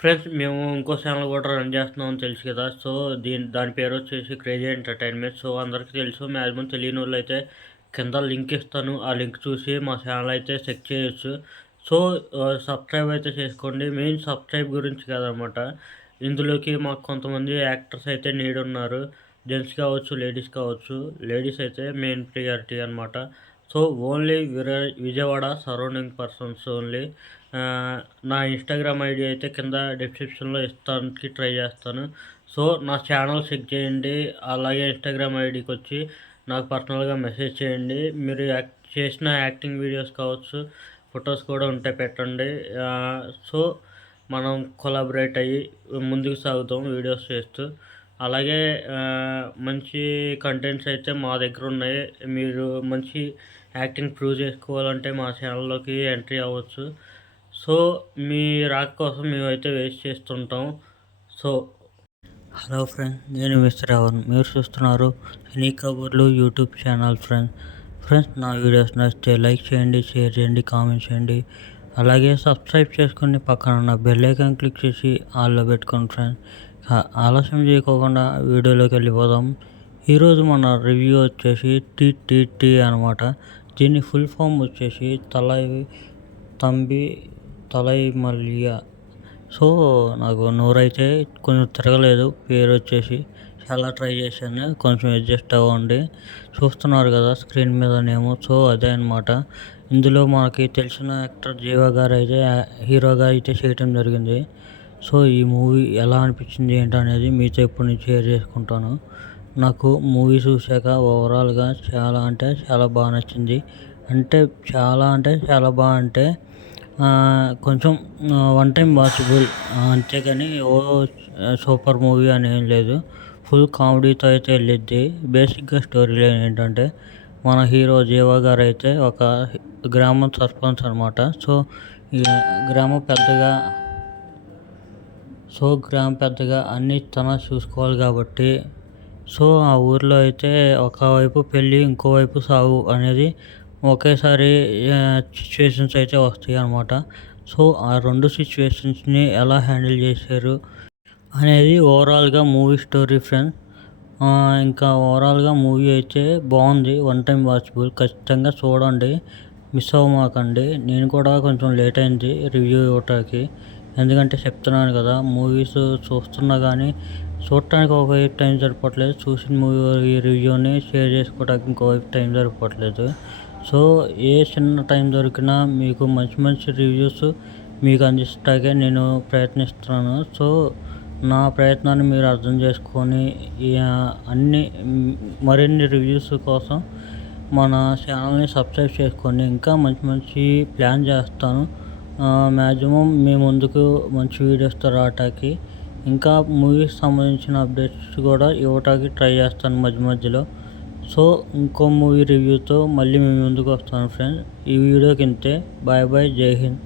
Friends మేము ఇంకో channel కూడా రన్ చేస్తున్నామని తెలుసు కదా! సో, దాని పేరొచ్చేసి క్రేజీ ఎంటర్‌టైన్‌మెంట్. సో, అందరికీ తెలుసు. మాక్సిమం తెలియనోళ్ళైతే కింద లింక్ ఇస్తాను. ఆ లింక్ చూసి మా ఛానల్ అయితే చెక్ చేయొచ్చు. సో, సబ్స్క్రైబ్ అయితే చేసుకోండి. మెయిన్ సబ్స్క్రైబ్ గురించి కాదనమాట. ఇందులోకి మాకు కొంతమంది యాక్టర్స్ అయితే నీడ్ ఉన్నారు. జెంట్స్ కావచ్చు, లేడీస్ కావచ్చు. లేడీస్ అయితే మెయిన్ ప్రియారిటీ అనమాట. So, only Vijayawada surrounding persons only. నా ఇన్‌స్టాగ్రామ్ ఐడీ అయితే కింద డిస్క్రిప్షన్‌లో ఇస్తానికి ట్రై చేస్తాను. సో, నా ఛానల్ చెక్ చేయండి. అలాగే ఇన్‌స్టాగ్రామ్ ఐడీకొచ్చి నాకు పర్సనల్‌గా మెసేజ్ చేయండి. మీరు చేసిన యాక్టింగ్ వీడియోస్ కావచ్చు, ఫొటోస్ కూడా ఉంటే పెట్టండి. సో, మనం కొలాబరేట్ అయ్యి ముందుకు సాగుతాం వీడియోస్ చేస్తూ. అలాగే మంచి కంటెంట్స్ అయితే మా దగ్గరున్నాయి. మీరు మంచి యాక్టింగ్ ప్రూవ్ చేసుకోవాలంటే మా ఛానల్‌లోకి ఎంట్రీ అవ్వచ్చు. సో, మీ రాక కోసం మేమైతే వెయిట్ చేస్తుంటాం. సో, హలో ఫ్రెండ్స్, నేను మిస్టర్ రావణ్. మీరు చూస్తున్నారు సినీ కబుర్లు యూట్యూబ్ ఛానల్ ఫ్రెండ్స్. ఫ్రెండ్స్, నా వీడియోస్ నచ్చితే లైక్ చేయండి, షేర్ చేయండి, కామెంట్ చేయండి. అలాగే సబ్స్క్రైబ్ చేసుకొని పక్కన ఉన్న బెల్ ఐకాన్ క్లిక్ చేసి ఆల్‌లో పెట్టుకోండి ఫ్రెండ్స్. ఆలస్యం చేయకోకుండా వీడియోలోకి వెళ్ళిపోదాం. ఈరోజు మన రివ్యూ వచ్చేసి టీటీటీ అనమాట. దీని ఫుల్ ఫామ్ వచ్చేసి తంబి తలై మల్య. సో, నాకు నోరైతే కొంచెం తిరగలేదు. పేరు వచ్చేసి చాలా ట్రై చేశాను. కొంచెం అడ్జస్ట్ అవ్వండి. చూస్తున్నారు కదా స్క్రీన్ మీద నేమో. సో, అదే అనమాట. ఇందులో మనకి తెలిసిన యాక్టర్ జీవా గారు అయితే హీరోగా అయితే చేయటం జరిగింది. సో, ఈ మూవీ ఎలా అనిపించింది ఏంటనేది మీతో ఇప్పుడు నేను షేర్ చేసుకుంటాను. నాకు మూవీ చూశాక ఓవరాల్‌గా చాలా అంటే చాలా బాగా నచ్చింది. అంటే చాలా బాగా అంటే కొంచెం వన్ టైమ్ వాచబుల్, అంతేగాని సూపర్ మూవీ అని ఏం లేదు. ఫుల్ కామెడీతో అయితే వెళ్ళిద్ది. బేసిక్‌గా స్టోరీ లైన్ ఏంటంటే, మన హీరో జీవా గారు అయితే ఒక గ్రామ సర్పంచ్ అనమాట. సో, ఈ గ్రామ పెద్దగా గ్రామ పెద్దగా అన్నీ తనే చూసుకోవాలి కాబట్టి, సో, ఆ ఊర్లో అయితే ఒకవైపు పెళ్ళి, ఇంకోవైపు సావు అనేది ఒకేసారి సిచ్యువేషన్స్ అయితే వస్తాయి అన్నమాట. సో, ఆ 2 సిచ్యువేషన్స్‌ని ఎలా హ్యాండిల్ చేశారు అనేది ఓవరాల్‌గా మూవీ స్టోరీ ఫ్రెండ్స్. ఇంకా ఓవరాల్‌గా మూవీ అయితే బాగుంది. One time watchable. ఖచ్చితంగా చూడండి. మిస్ అవ్వమాకండి. నేను కూడా కొంచెం లేట్ అయింది రివ్యూ ఇవ్వటానికి. ఎందుకంటే చెప్తున్నాను కదా, మూవీస్ చూస్తున్నా కానీ చూడటానికి ఒకవైపు టైం సరిపోవట్లేదు. చూసిన మూవీ రివ్యూని షేర్ చేసుకోవడానికి ఇంకోవైపు టైం సరిపోవట్లేదు. సో, ఏ చిన్న టైం దొరికినా మీకు మంచి మంచి రివ్యూస్ మీకు అందిస్తాకే నేను ప్రయత్నిస్తున్నాను. సో, నా ప్రయత్నాన్ని మీరు అర్థం చేసుకొని మరిన్ని రివ్యూస్ కోసం మన ఛానల్ని సబ్స్క్రైబ్ చేసుకొని ఇంకా మంచి మంచి ప్లాన్ చేస్తాను. మ్యాక్సిమం మీ ముందుకు మంచి వీడియోస్తో రావటానికి, ఇంకా మూవీస్ సంబంధించిన అప్డేట్స్ కూడా ఇవ్వటానికి ట్రై చేస్తాను మధ్య మధ్యలో. సో, ఇంకో మూవీ రివ్యూతో మళ్ళీ మీ ముందుకు వస్తాను ఫ్రెండ్స్. ఈ వీడియోకి ఇంతే. Bye bye. జై హింద్.